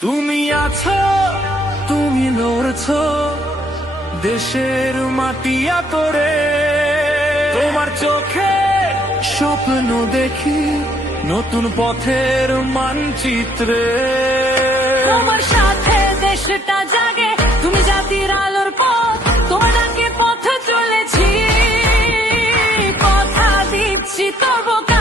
তুমি আছো, তুমি নড়ছ দেশের মাটি তোরে তোমার চোখে স্বপ্ন দেখি, নতুন পথের মানচিত্রে। তোমার সাথে দেশটা জাগে, তুমি জাতির আলোর পথ তোমার ডাকে পথ চলেছি। কথা দিচ্ছি তবকা